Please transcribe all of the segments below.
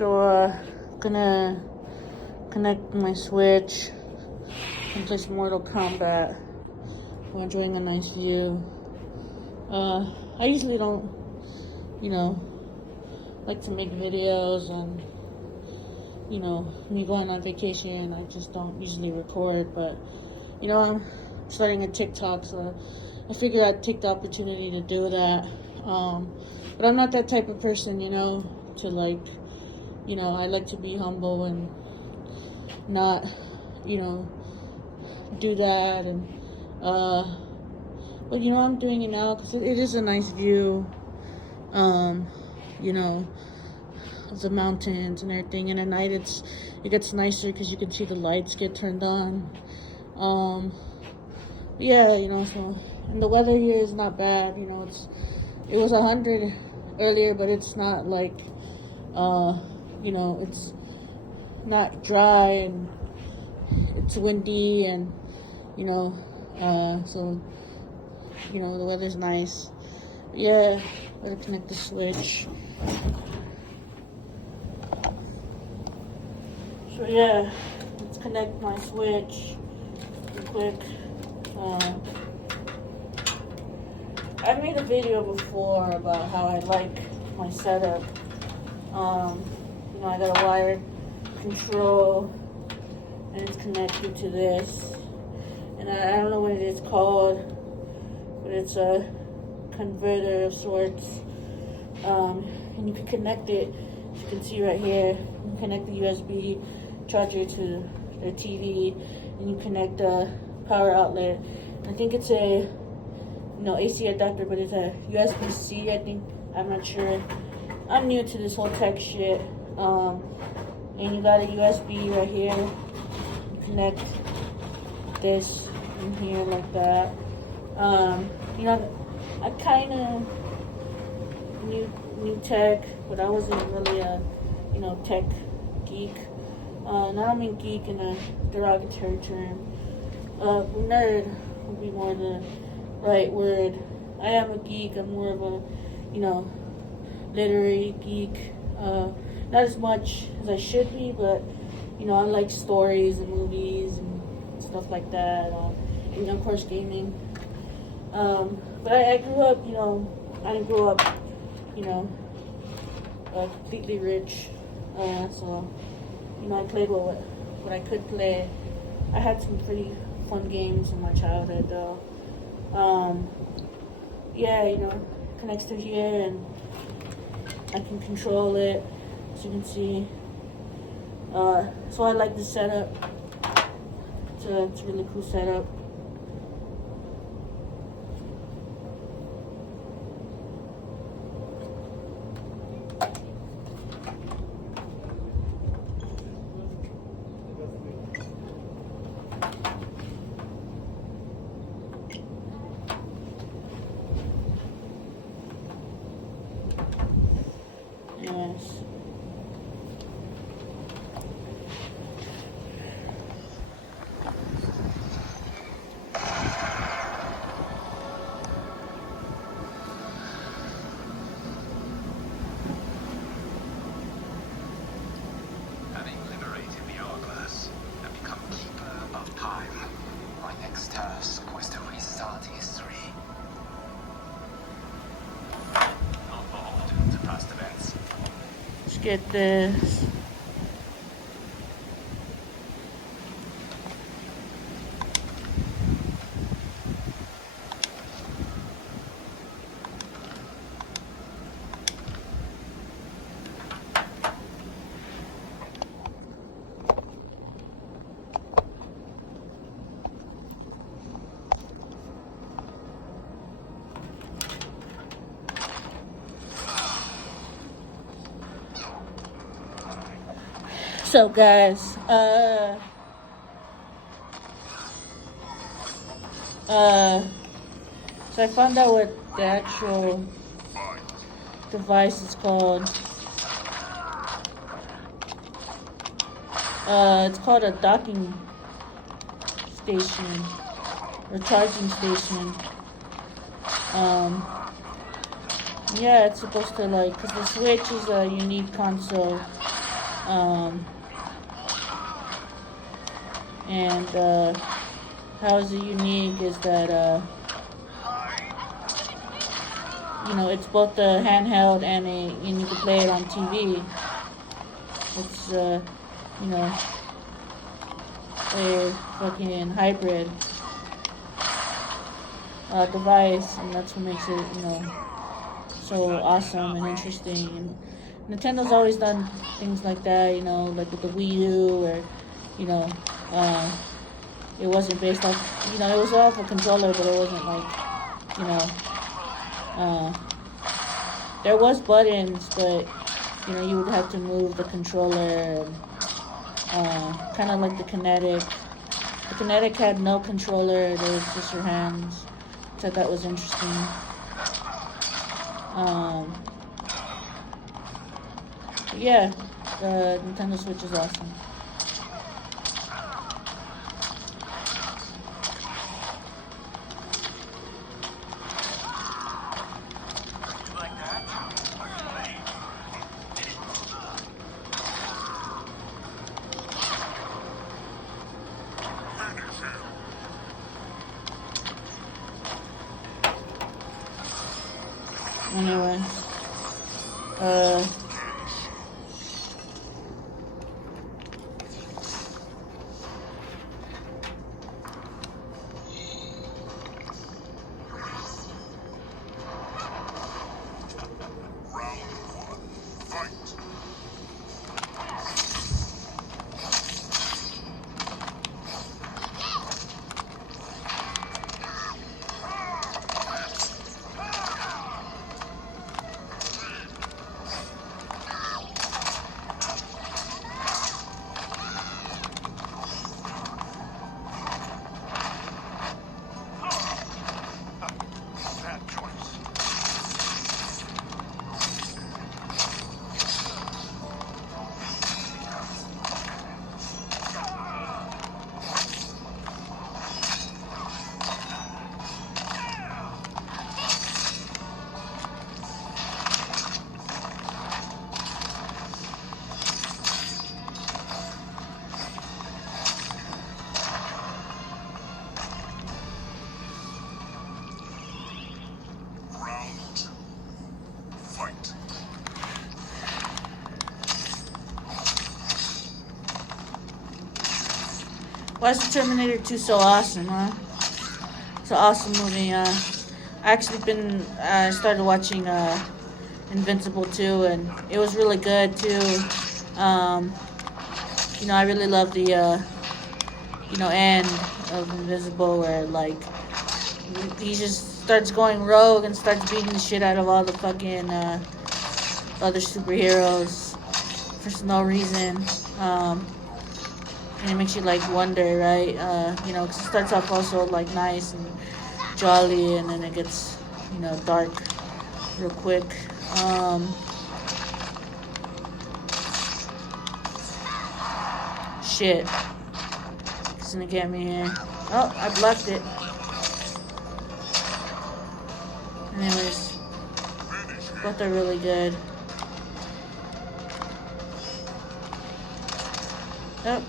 So, gonna connect my Switch and play some Mortal Kombat. We're enjoying a nice view. I usually don't, like to make videos and, me going on vacation, I just don't usually record, but, I'm starting a TikTok, so I figured I'd take the opportunity to do that. But I'm not that type of person, to like, I like to be humble and not, do that. And, but, I'm doing it now because it is a nice view, of the mountains and everything. And at night it gets nicer because you can see the lights get turned on. So, and the weather here is not bad. It was 100 earlier, but it's not like, it's not dry and it's windy and, so, the weather's nice. Yeah, better connect the Switch. So yeah, let's connect my Switch real quick. I've made a video before about how I like my setup. I got a wired control and it's connected to this. And I don't know what it is called, but it's a converter of sorts. And you can connect it, as you can see right here, you can connect the USB charger to the TV, and you connect the power outlet. I think it's a AC adapter, but it's a USB-C, I think. I'm not sure. I'm new to this whole tech shit. And you got a USB right here. You connect this in here like that. I kind of new tech, but I wasn't really a tech geek. And I don't mean geek in a derogatory term. Nerd would be more the right word. I am a geek. I'm more of a literary geek. Not as much as I should be, but I like stories and movies and stuff like that. And of course gaming. But I grew up, I didn't grow up, completely rich. So, I played what I could play. I had some pretty fun games in my childhood, though. Connects to here, and I can control it, as you can see. So I like this setup. It's a really cool setup. Yes. Having liberated the hourglass and become keeper of time, my next task was to restart history. Not beholden to past events. Let's get this. So guys, so I found out what the actual device is called. It's called a docking station or charging station. Yeah, it's supposed to, like, because the Switch is a unique console. And how is it unique is that it's both a handheld and you can play it on TV. It's you know a fucking hybrid device, and that's what makes it so awesome and interesting. And Nintendo's always done things like that, like with the Wii U, where it wasn't based off, it was off a controller, but it wasn't like, there was buttons, but you would have to move the controller, kind of like the Kinetic. The Kinetic had no controller; it was just your hands. So I thought was interesting. Yeah, the Nintendo Switch is awesome. Anyway, why is the Terminator 2 so awesome, huh? It's an awesome movie. I actually started watching Invincible 2, and it was really good too. I really love the end of Invincible, where like he just starts going rogue and starts beating the shit out of all the fucking other superheroes for no reason. And it makes you like wonder, right? 'Cause it starts off also like nice and jolly, and then it gets dark real quick. Shit, it's gonna get me here. Oh, I blocked it. Anyways, both are really good. Oh.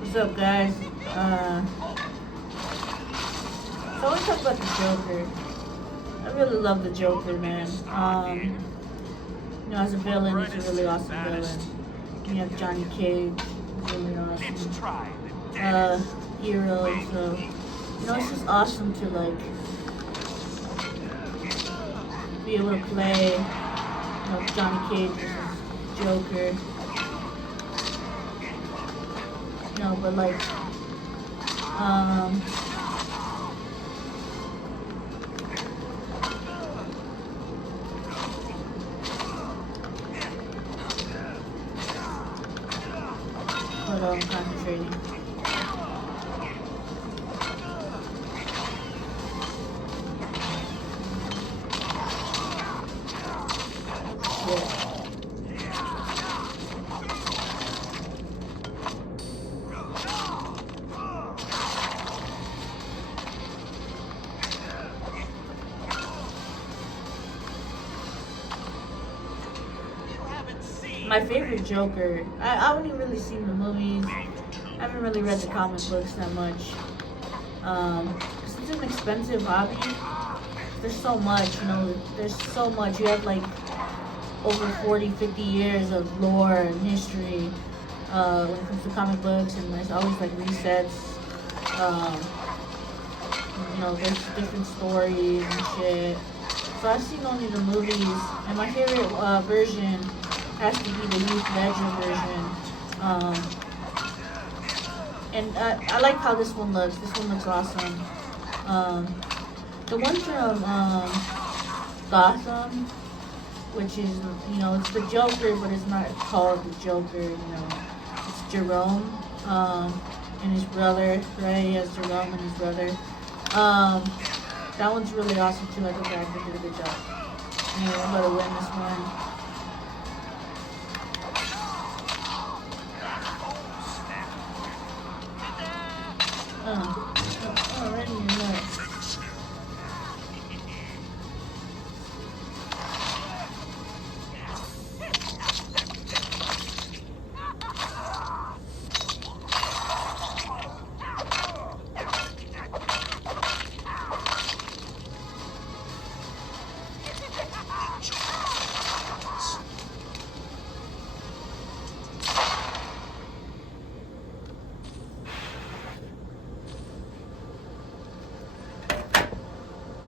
What's up, guys? So let's talk about the Joker. I really love the Joker, man. As a villain, he's a really awesome villain. You have Johnny Cage, who's really awesome. Hero, so it's just awesome to like be able to play Johnny Cage as Joker. But like, hold on, I'm concentrating. Yeah. my favorite Joker. I only really seen the movies. I haven't really read the comic books that much. 'Cause it's an expensive hobby. There's so much, you know. There's so much. You have like over 40, 50 years of lore and history when it comes to comic books, and there's always like resets. You know, there's different stories and shit. So I've seen only the movies, and my favorite version has to be the Heath Ledger version. And I like how this one looks. This one looks awesome. The one from Gotham, which is, you know, it's the Joker, but it's not called the Joker, you know. It's Jerome and his brother, right? He has Jerome and his brother. That one's really awesome too. I think the actor did a good job. Anyway, I'm about to win this one.